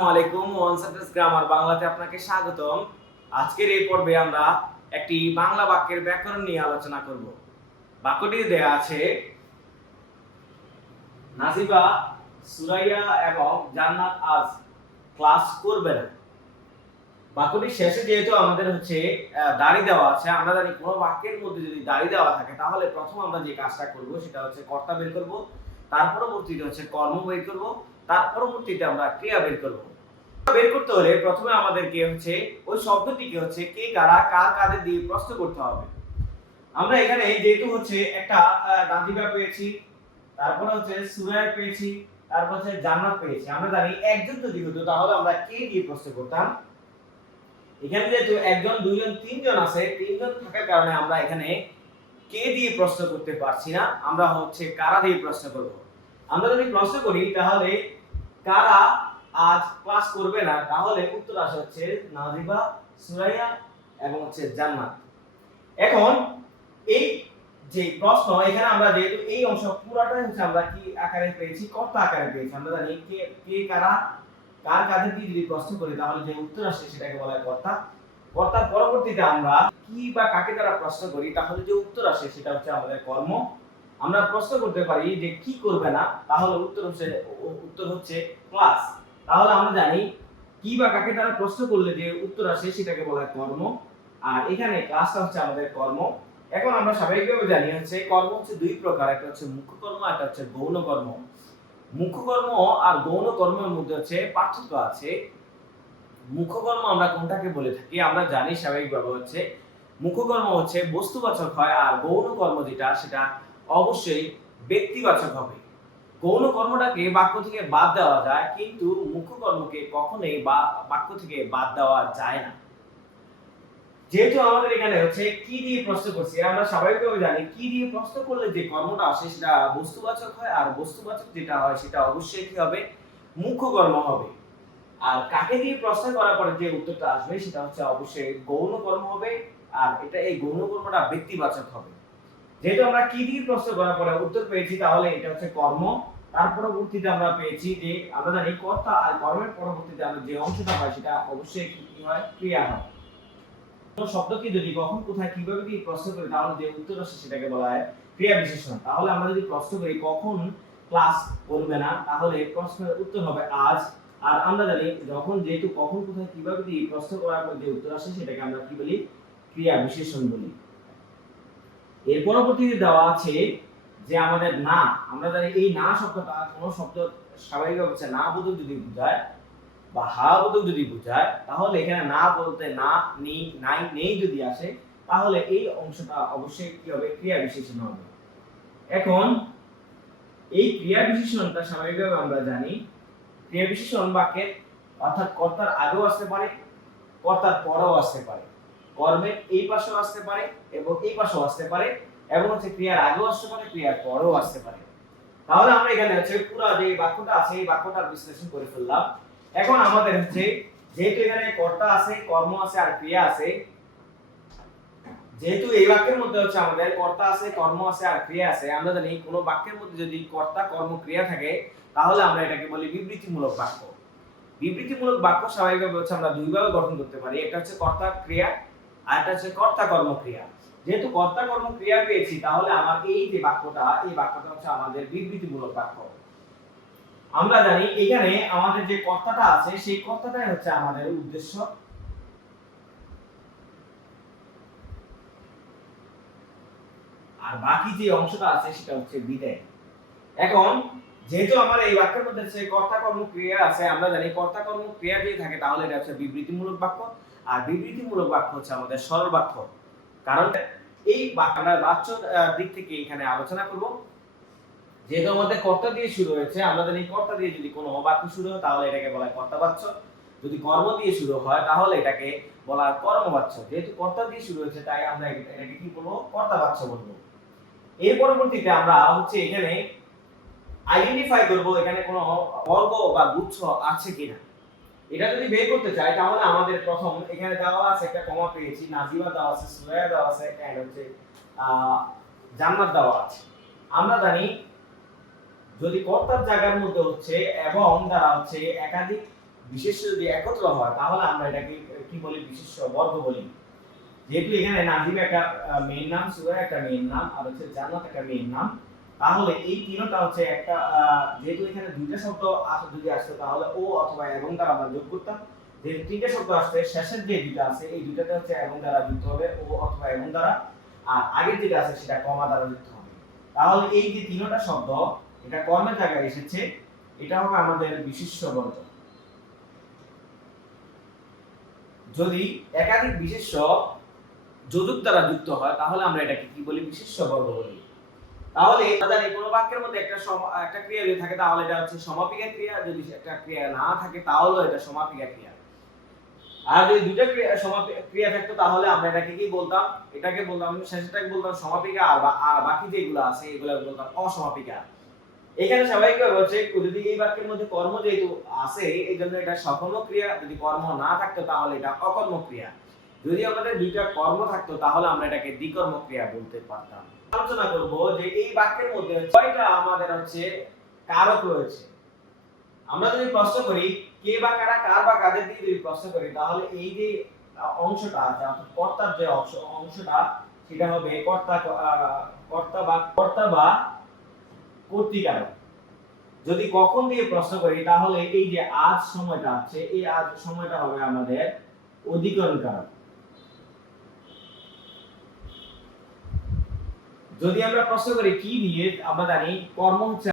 আসসালামু আলাইকুম। One sentence grammar বাংলাতে আপনাকে স্বাগতম। আজকের এই পর্বে আমরা একটি বাংলা বাক্যের ব্যাকরণ নিয়ে আলোচনা করব। বাক্যটি দেয়া আছে, নাজিবা, সুরাইয়া এবং জান্নাত আজ ক্লাস করবে না। বাক্যটির শেষে যেহেতু আমাদের দাড়ি দেওয়া আছে, আমরা জানি কোনো বাক্যের মধ্যে যদি দাড়ি দেওয়া থাকে তাহলে প্রথম আমরা যে কাজটা করব সেটা হচ্ছে কর্তা বের করব, তার পরবর্তীতে হচ্ছে কর্ম বের করব, তার পরবর্তীতে আমরা ক্রিয়া বের করব। বের করতে হলে প্রথমে আমাদেরকে ওই শব্দটিকে কে কারা কার কাদের দিয়ে প্রশ্ন করতে হবে। আমরা এখানে যেহেতু একটা নাজিবা পেয়েছি, তারপরে সুরাইয়া পেয়েছি, তারপর জান্নাত পেয়েছি। আমরা জানি একজন যদি হতো তাহলে আমরা কে দিয়ে প্রশ্ন করতাম। এখানে যেহেতু একজন, দুইজন, তিনজন আছে, তিনজন থাকার কারণে আমরা এখানে কে দিয়ে প্রশ্ন করতে পারছি না, আমরা কারা দিয়ে প্রশ্ন করব। আমরা যদি প্রশ্ন করি তাহলে কারা আজ ক্লাস করবে না, তাহলে উত্তর আসে নাজিবা, সুরাইয়া এবং জান্নাত। এখন এই যে প্রশ্ন, এখানে আমরা যেহেতু এই অংশ পুরোটাই আমরা কি আকারে পেয়েছি, কর্তা আকারে পেয়েছি। আমরা জানি কে কে কারা কার কাদের দিয়ে যদি প্রশ্ন করি তাহলে যে উত্তর আসে সেটাকে বলা হয় কর্তা। কর্তার পরবর্তীতে আমরা কি বা কাকে দ্বারা প্রশ্ন করি তাহলে যে উত্তর আসে সেটা আমাদের কর্ম। আমরা প্রশ্ন করতে পারি যে কি করবে না, তাহলে উত্তর হচ্ছে ক্লাস। তাহলে আমরা জানি কি বা কাকে দ্বারা প্রশ্ন করলে যে উত্তর আসে সেটাকে বলা হয় কর্ম, আর এখানে ক্লাসটা আমাদের কর্ম। এখন আমরা স্বাভাবিকভাবে জানি কর্ম দুই প্রকার, একটা মুখ্য কর্ম, একটা গৌণ কর্ম। মুখ্য কর্ম আর গৌণ কর্মের মধ্যে পার্থক্য আছে। মুখ্য কর্ম আমরা কোনটাকে বলে থাকি, আমরা জানি স্বাভাবিকভাবে মুখ্য কর্ম বস্তুবাচক হয়, আর গৌণ কর্ম যেটা সেটা অবশ্যই ব্যক্তিবাচক হবে। গৌণ কর্মটাকে বাক্য থেকে বাদ দেওয়া যায়, কিন্তু মুখ্য কর্মকে কখনোই বাক্য থেকে বাদ দেওয়া যায় না। যেহেতু আমাদের এখানে কি দিয়ে প্রশ্ন করছি, আমরা স্বাভাবিকভাবে জানি কি দিয়ে প্রশ্ন করলে যে কর্মটা আসে সেটা বস্তুবাচক হয়, আর বস্তুবাচক যেটা হয় সেটা অবশ্যই কি হবে, মুখ্য কর্ম হবে। আর কাকে দিয়ে প্রশ্ন করার পরে যে উত্তরটা আসবে সেটা অবশ্যই গৌণ কর্ম হবে, আর এই গৌণ কর্মটা ব্যক্তিবাচক হবে। যেহেতু আমরা কি দিয়ে প্রশ্ন করার পরে উত্তর পেয়েছি তাহলে এটা কর্ম। তার পরবর্তীতে আমরা পেয়েছি যে আমরা জানি কর্তা, আর কর্মের পরবর্তীতে আমরা যে অংশটা হয় সেটা অবশ্যই কি হয়, ক্রিয়া হয়। কোন শব্দকে যদি কখন, কোথায়, কিভাবে দিয়ে প্রশ্ন করি তাহলে যে উত্তর আসে সেটাকে বলা হয় ক্রিয়া বিশেষণ। তাহলে আমরা যদি প্রশ্ন করি কখন ক্লাস করবে না, তাহলে প্রশ্নের উত্তর হবে আজ। আর আমরা জানি যেহেতু কখন, কোথায়, কিভাবে দিয়ে প্রশ্ন করার পর যে উত্তর আসে সেটাকে আমরা কি বলি, ক্রিয়া বিশেষণ বলি। এর পরবর্তীতে দেওয়া আছে যে আমাদের না। আমরা জানি এই না শব্দটা কোন শব্দ স্বাভাবিকভাবে না বোধক যদি বোঝায় বা হা বোধক যদি বোঝায়, তাহলে এখানে না বলতে না, নেই, নাই, নেই যদি আসে তাহলে এই অংশটা অবশ্যই কি হবে, ক্রিয়া বিশেষণ হবে। এখন এই ক্রিয়া বিশেষণটা স্বাভাবিকভাবে আমরা জানি ক্রিয়া বিশেষণ বাক্যের অর্থাৎ কর্তার আগেও আসতে পারে, কর্তার পরেও আসতে পারে, কর্মের এই পাশেও আসতে পারে এবং এই পাশেও আসতে পারে, এবং ক্রিয়ার আগেও আসতে পারে, ক্রিয়ার পরেও আসতে পারে। তাহলে আমরা এখানে পুরো যে বাক্যটা আছে এই বাক্যটার বিশ্লেষণ করে ফেললাম। এখন আমাদের যেহেতু এখানে কর্তা আছে, কর্ম আছে আর ক্রিয়া আছে, যেহেতু এই বাক্যের মধ্যে আমাদের কর্তা আছে, কর্ম আছে আর ক্রিয়া আছে, আমরা জানি কোন বাক্যের মধ্যে যদি কর্তা, কর্ম, ক্রিয়া থাকে তাহলে আমরা এটাকে বলি বিবৃতিমূলক বাক্য। বিবৃতিমূলক বাক্য স্বাভাবিকভাবে আমরা দুই ভাবে গঠন করতে পারি, একটা কর্তা ক্রিয়া আর একটা কর্তা কর্ম ক্রিয়া। যেহেতু কর্তা কর্ম ক্রিয়া পেয়েছি তাহলে আমার এই যে বাক্যটা, এই বাক্যটা আমাদের বিবৃতিমূলক বাক্য। আমরা জানি এখানে আমাদের যে কর্তাটা আছে সেই কর্তাটাই আমাদের উদ্দেশ্য, আর বাকি যে অংশটা আছে সেটা বিধেয়। এখন যেহেতু আমার এই বাক্যের মধ্যে কর্তা কর্ম ক্রিয়া আছে, আমরা জানি কর্তা কর্ম ক্রিয়া যদি থাকে তাহলে এটা বিবৃতিমূলক বাক্য, আর বিবৃতিমূলক বাক্য আমাদের সরল বাক্য। কারণ এই আমরা বাচ্য দিক থেকে এখানে আলোচনা করব। যেহেতু আমাদের কর্তা দিয়ে শুরু হয়েছে, আমরা জানি কর্তা দিয়ে যদি কোনো বাক্য শুরু হয় তাহলে এটাকে বলা হয় কর্তাবাচ্য, যদি কর্ম দিয়ে শুরু হয় তাহলে এটাকে বলা হয় কর্মবাচ্য। যেহেতু কর্তা দিয়ে শুরু হয়েছে তাই আমরা এটাকে কি বলবো, কর্তাবাচ্য বলবো। এর পরবর্তীতে আমরা এখানে আইডেন্টিফাই করব এখানে কোনো বর্গ বা গুচ্ছ আছে কিনা। এটা যদি বের করতে চাই তাহলে আমাদের প্রথম এখানে দেওয়া আছে একটা কমা পেয়েছি, নাজিবা দেওয়া আছে, সুরাইয়া দেওয়া আছে, এন্ড জান্নাত দেওয়া আছে। আমরা জানি যদি কর্তার জায়গার মধ্যে এবং দ্বারা একাধিক বিশেষ্য যদি একত্র হয় তাহলে আমরা এটাকে কি বলি, বিশেষ্য বর্গ বলি। যেহেতু এখানে নাজিম একটা মেইন নাম, সুরাইয়া একটা মেইন নাম, আর হচ্ছে জান্নাত একটা মেইন নাম, তাহলে এই তিনটা হচ্ছে একটা যেহেতু এখানে দুইটা শব্দ যদি আসতো তাহলে ও অথবা এবং দ্বারা আমরা যোগ করতাম। যে তিনটা শব্দ আসছে শেষের যে দুইটা আছে এই দুইটাতে হচ্ছে এবং দ্বারা যুক্ত হবে, ও অথবা এবং দ্বারা, আর আগের যেটা আছে সেটা কমা দ্বারা যুক্ত হবে। তাহলে এই যে তিনটা শব্দ এটা কর্মের জায়গায় এসেছে, এটা হবে আমাদের বিশেষ্য বর্গ। যদি একাধিক বিশেষ্য যোজক দ্বারা যুক্ত হয় তাহলে আমরা এটাকে কি বলি, বিশেষ্য বর্গ বলি। তাহলে আমরা জানি কোনো বাক্যের মধ্যে একটা ক্রিয়া যদি থাকে তাহলে এটা হচ্ছে সমাপিকা ক্রিয়া, যদি একটা ক্রিয়া না থাকে তাহলে এটা সমাপিকা ক্রিয়া। আর যদি দুটো ক্রিয়া থাকতো তাহলে আমরা এটাকে কি বলতাম, এটাকে বলতাম শেষেরটাকে বলতাম সমাপিকা, আর বাকি যেগুলো আছে এগুলো বলতাম অসমাপিকা। এখানে স্বাভাবিকভাবে হচ্ছে যদি এই বাক্যের মধ্যে কর্ম যেহেতু আছে এই জন্য এটা সকর্ম ক্রিয়া, যদি কর্ম না থাকতো তাহলে এটা অকর্ম ক্রিয়া। যদি আমাদের দুইটা কর্ম থাকতো তাহলে আমরা এটাকে দ্বিকর্ম ক্রিয়া বলতে পারতাম। আলোচনা করব যে এই বাক্যের মধ্যে কয়টা আমাদের হচ্ছে কারক রয়েছে। আমরা যদি প্রশ্ন করি কে বা কারা, কার বা কাদের দিয়ে যদি প্রশ্ন করি তাহলে এই যে অংশটা আছে অর্থাৎ কর্তার যে অংশটা সেটা হবে কর্তা বা কর্তৃকারক। যদি কখন দিয়ে প্রশ্ন করি তাহলে এই যে আজ সময়টা আছে এই আজ সময়টা হবে আমাদের অধিকরণ কারক। যদি আমরা প্রশ্ন করি কি দিয়ে, আমরা জানি কর্ম হচ্ছে